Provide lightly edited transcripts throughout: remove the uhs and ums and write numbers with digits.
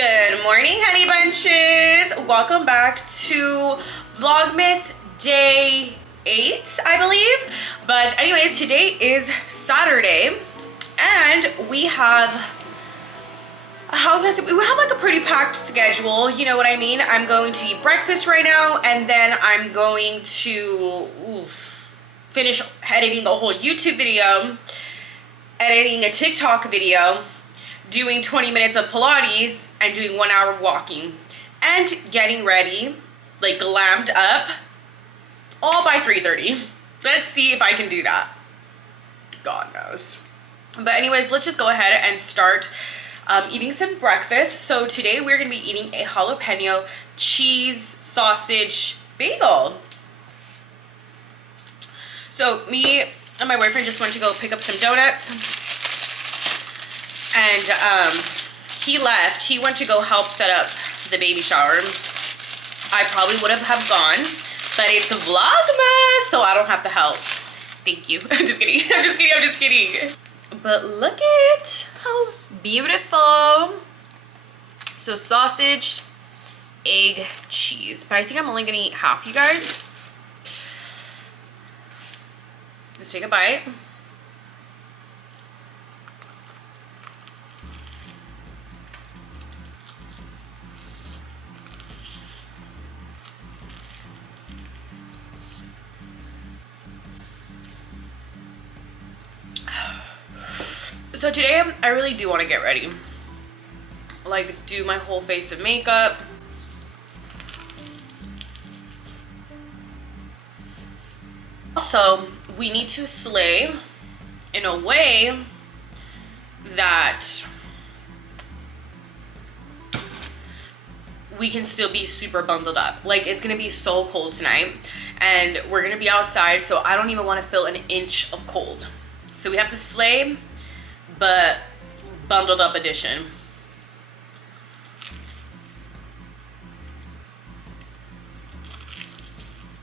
Good morning, honey bunches. Welcome back to Vlogmas day 8, I believe. But anyways, today is Saturday and we have we have like a pretty packed schedule, you know what I mean? I'm going to eat breakfast right now and then I'm going to finish editing a whole YouTube video, editing a TikTok video, doing 20 minutes of Pilates, and doing 1 hour walking, and getting ready, like glammed up, all by 3:30. Let's see if I can do that. God knows. But anyways, let's just go ahead and start eating some breakfast. So today we're gonna be eating a jalapeno cheese sausage bagel. So me and my boyfriend just went to go pick up some donuts, and he left. He went to go help set up the baby shower. I probably would have gone, but it's a Vlogmas, so I don't have to help. Thank you. I'm just kidding. I'm just kidding. I'm just kidding. But look at how beautiful. So sausage, egg, cheese. But I think I'm only gonna eat half, you guys. Let's take a bite. So today I really do want to get ready, like do my whole face of makeup. Also, we need to slay in a way that we can still be super bundled up. Like, it's gonna be so cold tonight and we're gonna be outside, so I don't even want to feel an inch of cold. So we have to slay, but bundled up edition.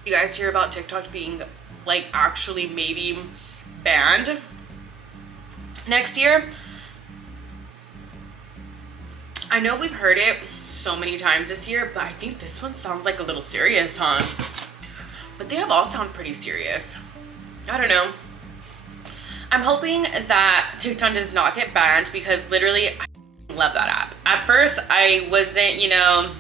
You guys hear about TikTok being like actually maybe banned next year? I know we've heard it so many times this year, but I think this one sounds like a little serious, huh? But they have all sound pretty serious. I don't know. I'm hoping that TikTok does not get banned because literally I love that app. At first I wasn't, you know,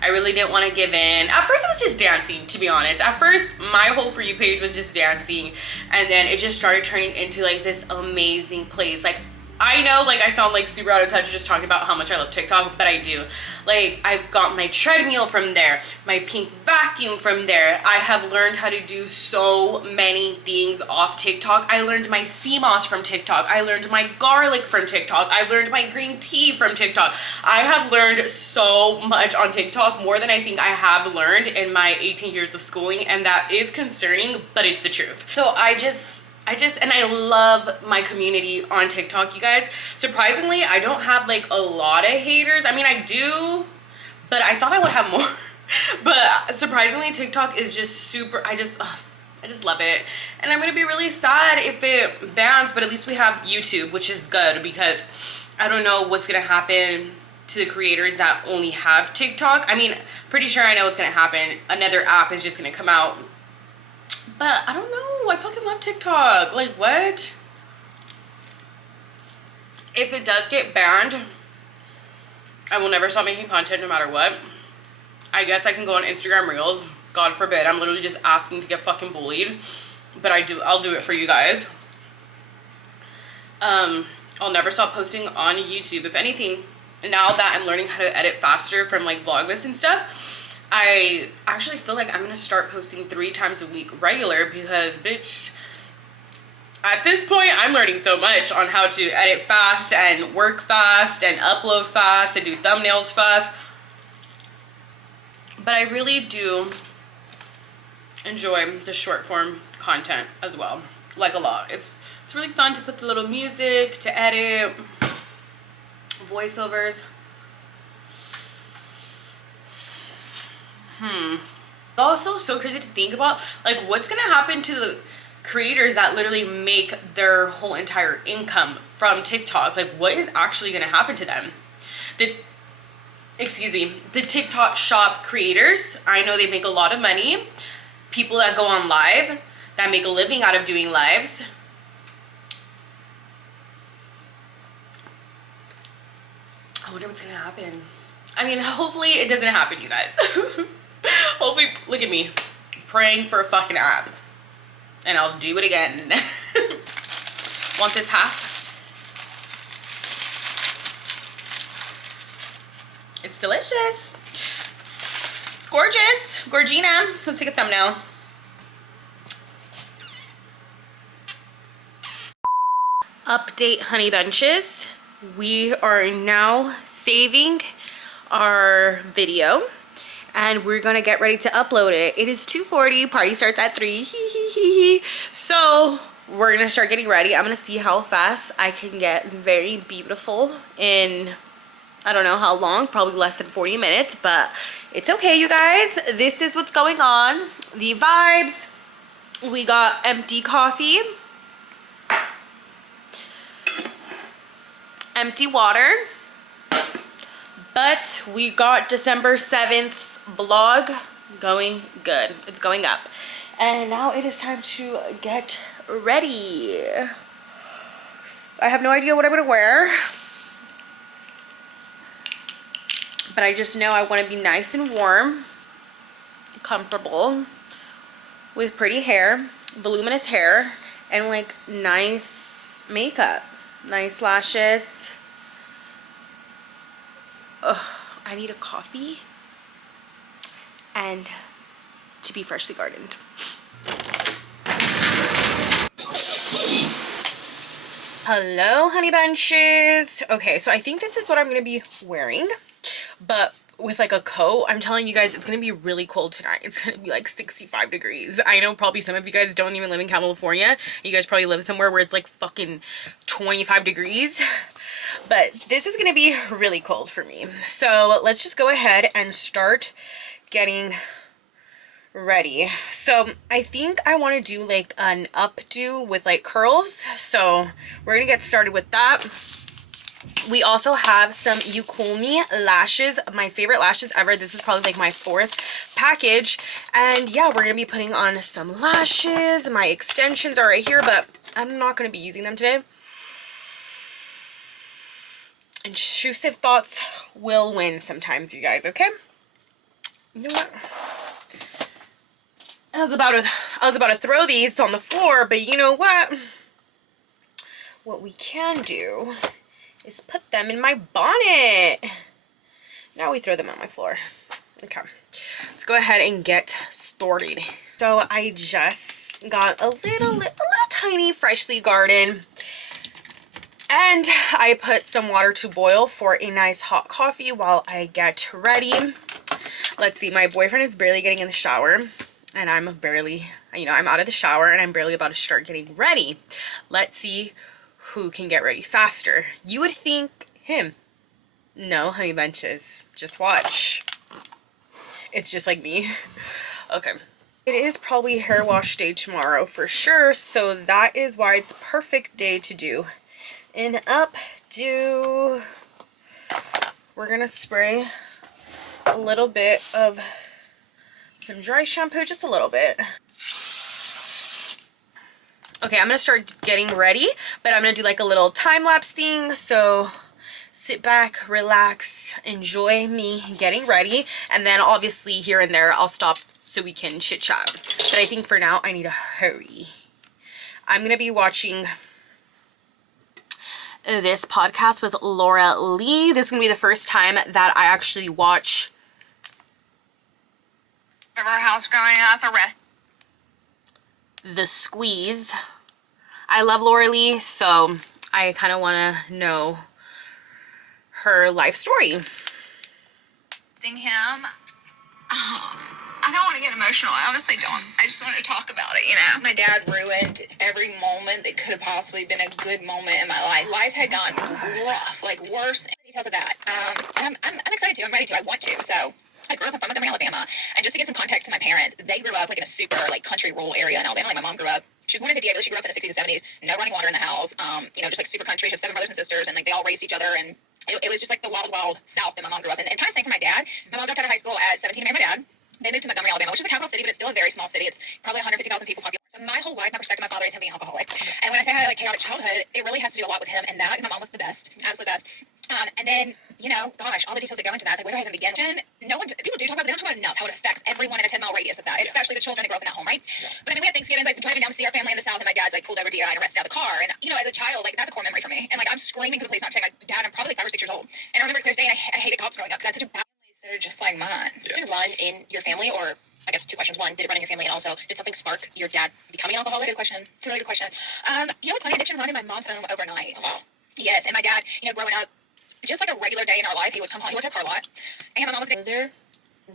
I really didn't want to give in. At first it was just dancing, to be honest. At first my whole For You page was just dancing, and then it just started turning into like this amazing place. Like, I know like I sound like super out of touch just talking about how much I love TikTok, but I do. Like, I've got my treadmill from there, my pink vacuum from there. I have learned how to do so many things off TikTok. I learned my sea moss from TikTok. I learned my garlic from TikTok. I learned my green tea from TikTok. I have learned so much on TikTok, more than I think I have learned in my 18 years of schooling, and that is concerning, but it's the truth. So and I love my community on TikTok, you guys. Surprisingly, I don't have like a lot of haters. I mean, I do, but I thought I would have more. But surprisingly, TikTok is just super, I just love it. And I'm gonna be really sad if it bans, but at least we have YouTube, which is good, because I don't know what's gonna happen to the creators that only have TikTok. I mean, pretty sure I know what's gonna happen. Another app is just gonna come out. But I don't know. I fucking love TikTok. Like, what? If it does get banned, I will never stop making content no matter what. I guess I can go on Instagram Reels. God forbid. I'm literally just asking to get fucking bullied. But I'll do it for you guys. I'll never stop posting on YouTube. If anything, now that I'm learning how to edit faster from like Vlogmas and stuff, I actually feel like I'm gonna start posting 3 times a week regular, because bitch, at this point I'm learning so much on how to edit fast and work fast and upload fast and do thumbnails fast. But I really do enjoy the short form content as well, like a lot. It's really fun to put the little music, to edit, voiceovers. Also so crazy to think about, like, what's gonna happen to the creators that literally make their whole entire income from TikTok. Like, what is actually gonna happen to them? excuse me, the TikTok shop creators. I know they make a lot of money. People that go on live, that make a living out of doing lives. I wonder what's gonna happen. I mean, hopefully it doesn't happen, you guys. Hopefully, look at me, praying for a fucking app. And I'll do it again. Want this half? It's delicious. It's gorgeous. Gorgina. Let's take a thumbnail. Update, honey bunches. We are now saving our video and we're gonna get ready to upload it. It is 2:40, party starts at 3. So we're gonna start getting ready. I'm gonna see how fast I can get very beautiful in, I don't know how long, probably less than 40 minutes, but it's okay, you guys. This is what's going on. The vibes. We got empty coffee, empty water, but we got December 7th's vlog going good. It's going up. And now it is time to get ready. I have no idea what I'm gonna wear, but I just know I want to be nice and warm, comfortable, with pretty hair, voluminous hair, and like nice makeup, nice lashes. Ugh, I need a coffee and to be freshly gardened. Hello, honey bunches. Okay, so I think this is what I'm gonna be wearing, but with like a coat. I'm telling you guys, it's gonna be really cold tonight. It's gonna be like 65 degrees. I know probably some of you guys don't even live in California. You guys probably live somewhere where it's like fucking 25 degrees. But this is gonna be really cold for me. So let's just go ahead and start getting ready. So I think I want to do like an updo with like curls. So we're gonna get started with that. We also have some You Cool Me lashes, my favorite lashes ever. This is probably like my 4th package. And yeah, we're gonna be putting on some lashes. My extensions are right here, but I'm not gonna be using them today. Intrusive thoughts will win sometimes, you guys, okay? You know what? I was about to throw these on the floor, but you know what? What we can do is put them in my bonnet. Now we throw them on my floor. Okay, let's go ahead and get started. So I just got a little tiny freshly garden, and I put some water to boil for a nice hot coffee while I get ready. Let's see, my boyfriend is barely getting in the shower, and I'm barely, you know, I'm out of the shower and I'm barely about to start getting ready. Let's see who can get ready faster. You would think him. No, honey bunches, just watch. It's just like me. Okay. It is probably hair wash day tomorrow for sure, so that is why it's a perfect day to do an updo. We're gonna spray a little bit of some dry shampoo, just a little bit. Okay, I'm gonna start getting ready, but I'm gonna do like a little time-lapse thing, so sit back, relax, enjoy me getting ready, and then obviously here and there I'll stop so we can chit chat. But I think for now I need to hurry. I'm gonna be watching this podcast with Laura Lee. This is gonna be the first time that I actually watch of our house growing up, The Squeeze. I love Laura Lee, so I kind of want to know her life story. arresting him. I don't want to get emotional. I honestly don't. I just want to talk about it, you know. My dad ruined every moment that could have possibly been a good moment in my life. Life had gotten rough, like worse. Details of that. And I'm excited to. I'm ready to. I want to. So I grew up in Montgomery, Alabama. And just to get some context to my parents, they grew up like in a super like country rural area in Alabama. Like my mom grew up. She was born in 58, but she grew up in the 60s and 70s. No running water in the house. You know, just like super country. She has 7 brothers and sisters, and like they all raced each other and it was just like the wild, wild South that my mom grew up in. And kind of same for my dad. My mom dropped out of high school at 17 to marry my dad. They moved to Montgomery, Alabama, which is a capital city, but it's still a very small city. It's probably 150,000 people population. So my whole life, my perspective of my father is him being an alcoholic. And when I say I had like chaotic childhood, it really has to do a lot with him and that, because my mom was the best, absolute best. And then, you know, gosh, all the details that go into that. It's like, where do I even begin? No one, people do talk about it, but they don't talk about enough how it affects everyone in a 10-mile radius of that, especially the children that grow up in that home, right? But I mean, we had Thanksgiving, like driving down to see our family in the South, and my dad's like pulled over DI and arrested out of the car. And, you know, as a child, like that's a core memory for me. And like, I'm screaming to the police not to take my dad. I'm probably like 5 or 6 years old. And I remember clear as day, and I hated cops growing up because I had such a bad place that are just like mine. Did it run in your family, or I guess 2 questions. One, did it run in your family? And also, did something spark your dad becoming an alcoholic? Good question. It's a really good question. You know what's funny? Addiction run in my mom's home overnight. Oh, wow. Yes, and my dad, you know, growing up, just like a regular day in our life, he would come home, he worked at a car lot, and my mom was So they're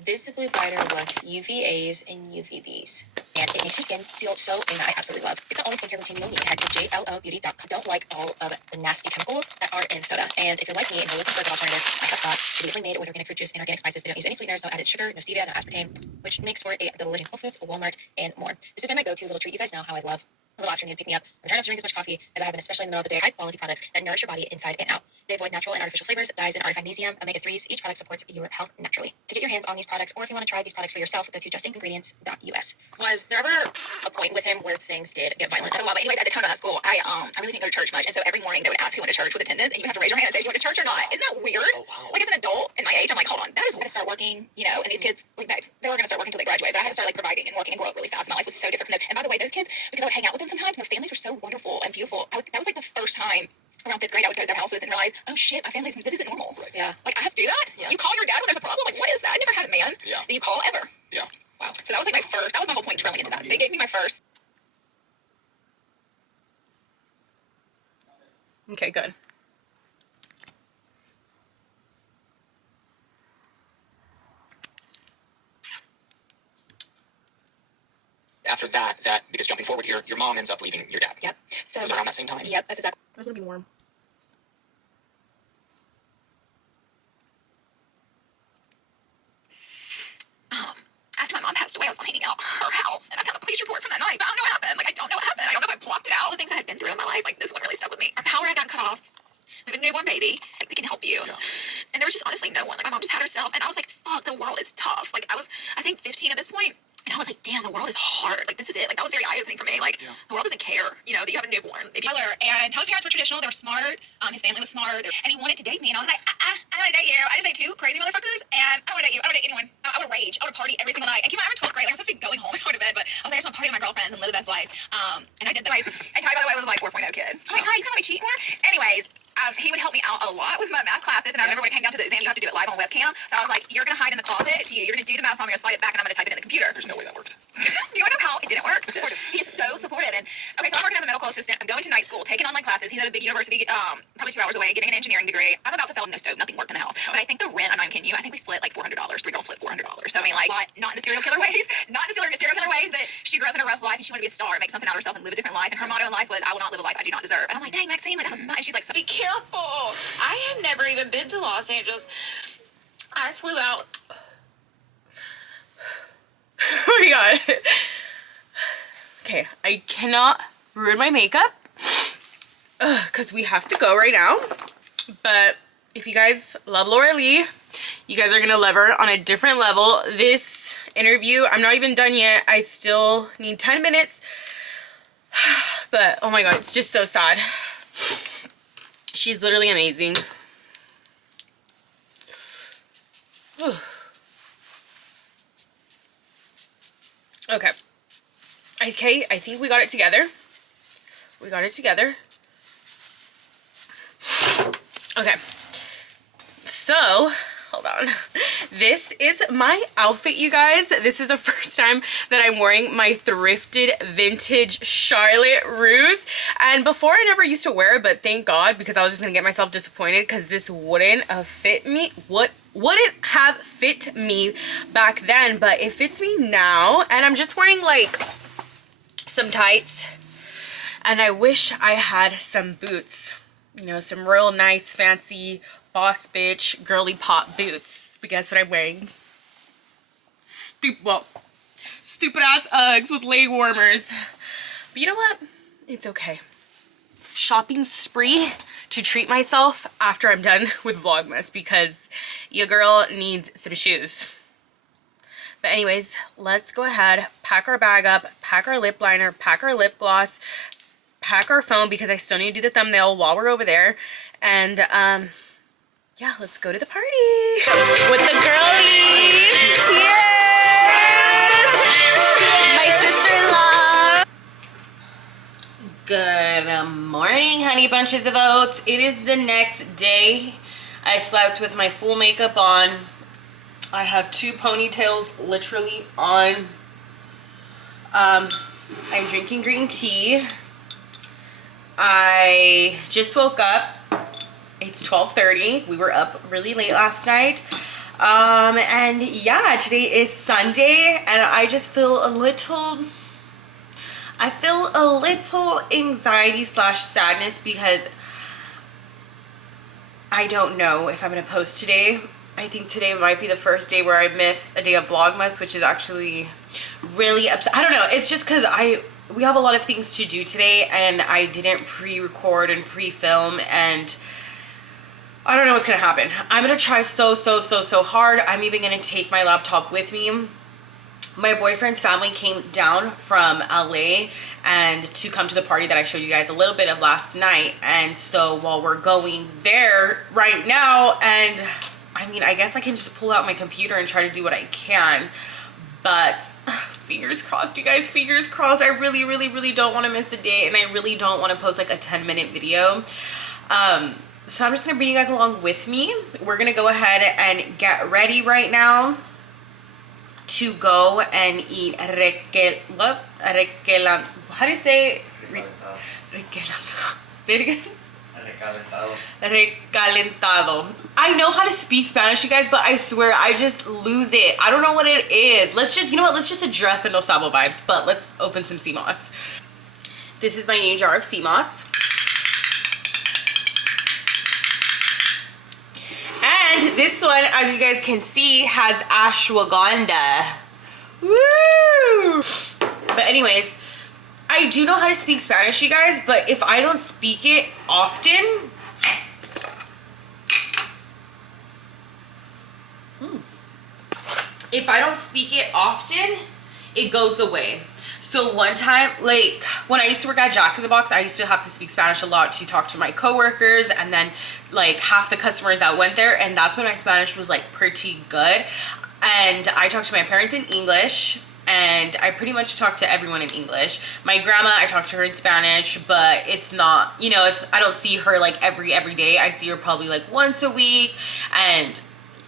visibly brighter with UVAs and UVBs. And it makes your skin feel so, and I absolutely love. It's the only skincare routine you'll need. Head to jlobeauty.com. Don't like all of the nasty chemicals that are in soda. And if you're like me and you're looking for a good alternative, I have got immediately made with organic fruit juice and organic spices. They don't use any sweeteners, no added sugar, no stevia, no aspartame, which makes for a delicious Whole Foods, Walmart, and more. This has been my go-to little treat. You guys know how I love a little afternoon pick me up. I'm trying not to drink as much coffee as I have been, especially in the middle of the day. High quality products that nourish your body inside and out. They avoid natural and artificial flavors, dyes, and artifact magnesium, omega-3s. Each product supports your health naturally. To get your hands on these products, or if you want to try these products for yourself, go to justingredients.us. Was there ever a point with him where things did get violent? a lot. But anyways, at the time of that school, I really didn't go to church much, and so every morning they would ask who went to church with attendance, and you would have to raise your hand and say if you went to church or not. Isn't that weird? Oh, wow. Like as an adult in my age, I'm like, hold on, that is going to start working, you know. And these kids, like they were going to start working until they graduate, but I had to start like providing and working and grow up really fast. My life was so different from those. And by the way, those kids, because I would hang out with them sometimes, their families were so wonderful and beautiful. That was like the first time around 5th grade I would go to their houses and realize, oh shit, my family's, this isn't normal. Right. Yeah. Like I have to do that. Yeah. You call your dad when there's a problem. Like what is that? I never had a man Yeah. that you call ever. Yeah. Wow. So that was like my first. That was my whole point trailing into that. They gave me my first. Okay, good. After that, because jumping forward here, your mom ends up leaving your dad. Yep. So It was around that same time. Yep. That's exactly. That's gonna be warm. After my mom passed away, I was cleaning out her house, and I found a police report from that night. But I don't know what happened. Like I don't know what happened. I don't know if I blocked it out. The things I had been through in my life, like this one really stuck with me. Our power had gotten cut off. We have a newborn baby. Like, they can help you. Yeah. And there was just honestly no one. Like my mom just had herself, and I was like, fuck, the world is tough. Like I think 15 at this point. And I was like, damn, the world is hard. Like, this is it. Like, that was very eye-opening for me. Like, the world doesn't care, you know, that you have a newborn. And Tyler's parents were traditional. They were smart. His family was smart. And he wanted to date me. And I was like, I don't want to date you. I just date 2 crazy motherfuckers. And I don't want to date you. I don't want to date anyone. I would rage. I would party every single night. And keep in mind, I'm in 12th grade. Like, I'm supposed to be going home and going to bed. But I was like, I just want to party with my girlfriends and live the best life. And I did that. And Ty, by the way, was like 4.0 kid. I'm like, Ty, you can't let me cheat more. Anyways. He would help me out a lot with my math classes, and I remember when it came down to the exam, you have to do it live on webcam. So I was like, you're going to hide in the closet to you. You're going to do the math problem, you're going to slide it back, and I'm going to type it in the computer. There's no way that worked. Do you want to know how it didn't work? He's so supportive. And okay, so I'm working as a medical assistant. I'm going to night school, taking online classes. He's at a big university, probably 2 hours away, getting an engineering degree. I'm about to fail no stove. Nothing worked in the house. But I think the rent, I'm not kidding you, I think we split like $400. 3 girls split $400. So I mean, like, not in the serial killer ways, but she grew up in a rough life, and she wanted to be a star, make something out of herself, and live a different life. And her motto in life was, I will not live a life I do not deserve. And I'm like, dang, Maxine, like that was mine. She's like, so be careful. I had never even been to Los Angeles. I flew out. Oh my god. Okay, I cannot ruin my makeup because we have to go right now. But if you guys love Laura Lee, you guys are gonna love her on a different level. This interview, I'm not even done yet. I still need 10 minutes. But oh my god, it's just so sad. She's literally amazing. Okay. Okay, I think we got it together. We got it together. Okay. So, hold on. This is my outfit, you guys. This is the first time that I'm wearing my thrifted vintage Charlotte Russe. And before I never used to wear it, but thank God, because I was just gonna get myself disappointed because this wouldn't have fit me. Wouldn't have fit me back then, but it fits me now. And I'm just wearing like some tights, and I wish I had some boots, you know, some real nice fancy boss bitch girly pop boots. But guess what I'm wearing? Stupid ass Uggs with leg warmers. But you know what, it's okay. shopping spree to treat myself after I'm done with Vlogmas because your girl needs some shoes. But anyways, let's go ahead, pack our bag up, pack our lip liner, pack our lip gloss, pack our phone because I still need to do the thumbnail while we're over there. And yeah, let's go to the party with the girlies. Cheers! My sister-in-law. Good morning, honey bunches of oats. It is the next day. I slept with my full makeup on. I have 2 ponytails literally on. I'm drinking green tea. I just woke up. It's 12:30. We were up really late last night. And yeah, today is Sunday and I just feel a little anxiety / sadness because I don't know if I'm gonna post today. I think today might be the first day where I miss a day of Vlogmas, which is actually really upset. I don't know. It's just because we have a lot of things to do today and I didn't pre-record and pre-film, and I don't know what's gonna happen. I'm gonna try so hard. I'm even gonna take my laptop with me. My boyfriend's family came down from LA and to come to the party that I showed you guys a little bit of last night. And so while we're going there right now, and I mean, I guess I can just pull out my computer and try to do what I can, but fingers crossed, you guys, fingers crossed. I really don't want to miss a day, and I really don't want to post like a 10-minute video. So I'm just gonna bring you guys along with me. We're gonna go ahead and get ready right now to go and eat how do you say say it again? Recalentado. I know how to speak Spanish, you guys, but I swear I just lose it. I don't know what it is. Let's just, you know what, let's just address the No Sabo vibes, but let's open some sea moss. This is my new jar of sea moss. And this one, as you guys can see, has ashwagandha. Woo! But anyways, I do know how to speak Spanish, you guys, but if I don't speak it often, it goes away. So one time, like when I used to work at Jack in the Box, I used to have to speak Spanish a lot to talk to my coworkers and then like half the customers that went there, and that's when my Spanish was like pretty good. And I talked to my parents in English, and I pretty much talk to everyone in English. My grandma, I talk to her in Spanish, but it's not, you know, I don't see her like every day. I see her probably like once a week, and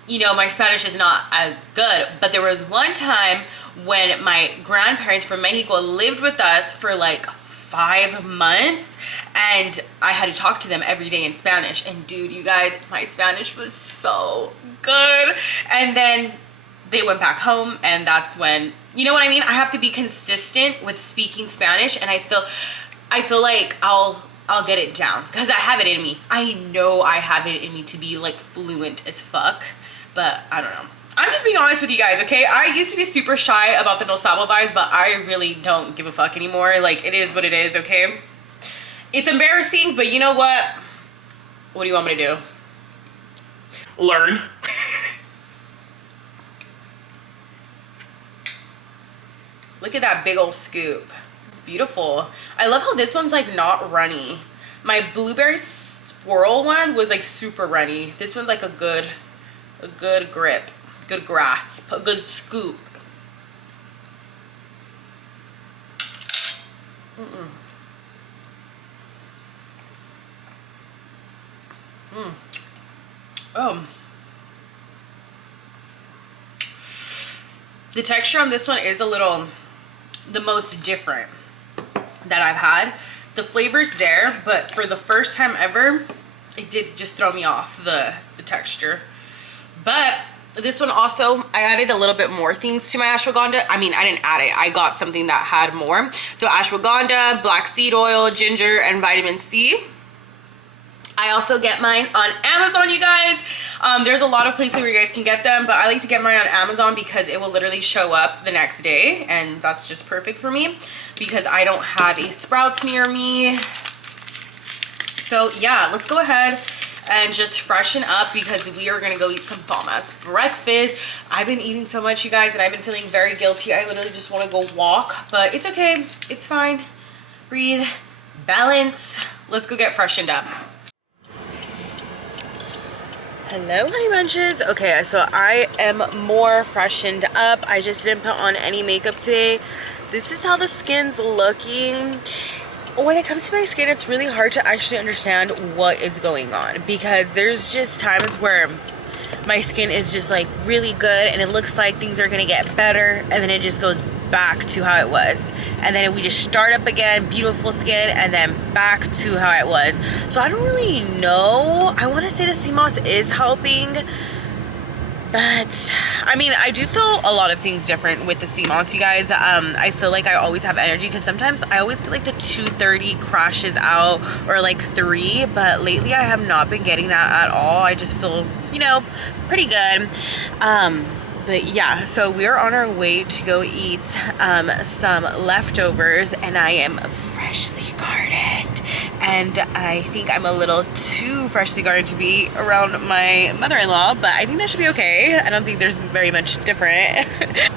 you know, my Spanish is not as good. But there was one time when my grandparents from Mexico lived with us for like 5 months, and I had to talk to them every day in Spanish. And dude, you guys, my Spanish was so good. And then they went back home, and that's when, you know what I mean? I have to be consistent with speaking Spanish, and I feel like I'll get it down because I have it in me. I know I have it in me to be like fluent as fuck, but I don't know. I'm just being honest with you guys, okay? I used to be super shy about the No Sabo vibes, but I really don't give a fuck anymore. Like, it is what it is, okay? It's embarrassing, but you know what? What do you want me to do? Learn. Look at that big old scoop. It's beautiful. I love how this one's like not runny. My blueberry swirl one was like super runny. This one's like a good grip, good grasp, a good scoop. The texture on this one is a little the most different that I've had. The flavor's there, but for the first time ever, it did just throw me off the texture. But this one also, I added a little bit more things to my ashwagandha. I mean, I didn't add it. I got something that had more. So ashwagandha, black seed oil, ginger, and vitamin C. I also get mine on Amazon, you guys. There's a lot of places where you guys can get them, but I like to get mine on Amazon because it will literally show up the next day, and that's just perfect for me because I don't have a Sprouts near me. So yeah, let's go ahead and just freshen up because we are gonna go eat some bomb ass breakfast. I've been eating so much, you guys, and I've been feeling very guilty. I literally just want to go walk, but it's okay, it's fine. Breathe, balance. Let's go get freshened up. Hello, honey bunches. Okay, so I am more freshened up. I just didn't put on any makeup today. This is how the skin's looking. When it comes to my skin, it's really hard to actually understand what is going on because there's just times where my skin is just like really good and it looks like things are gonna get better, and then it just goes back to how it was, and then we just start up again, beautiful skin, and then back to how it was. So I don't really know. I want to say the sea moss is helping, but I mean, I do feel a lot of things different with the sea moss, you guys. I feel like I always have energy because sometimes I always get like the 2:30 crashes out or like 3, but lately I have not been getting that at all. I just feel, you know, pretty good. But yeah, so we're on our way to go eat some leftovers, and I am freshly gardened, and I think I'm a little too freshly gardened to be around my mother-in-law, but I think that should be okay. I don't think there's very much different.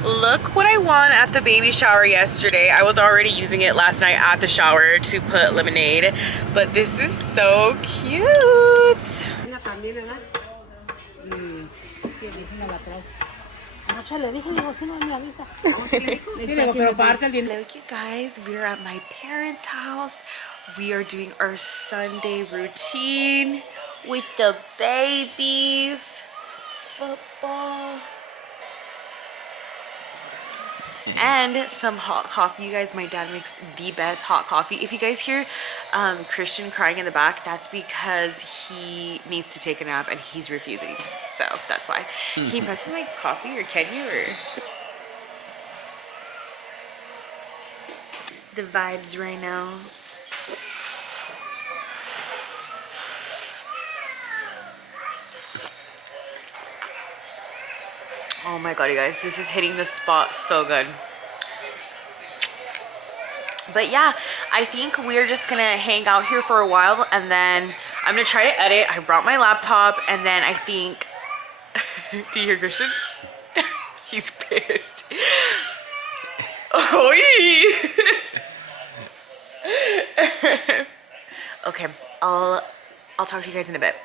Look what I won at the baby shower yesterday. I was already using it last night at the shower to put lemonade, but this is so cute. Look, you guys, we're at my parents' house. We are doing our Sunday routine with the babies, football, and some hot coffee. You guys, my dad makes the best hot coffee. If you guys hear Christian crying in the back, that's because he needs to take a nap and he's refusing. So that's why. Can you pass me like coffee, or can you? Or the vibes right now. Oh my god, you guys, this is hitting the spot so good. But yeah, I think we're just gonna hang out here for a while, and then I'm gonna try to edit. I brought my laptop, and then I think do you hear Christian? He's pissed. Okay, I'll talk to you guys in a bit.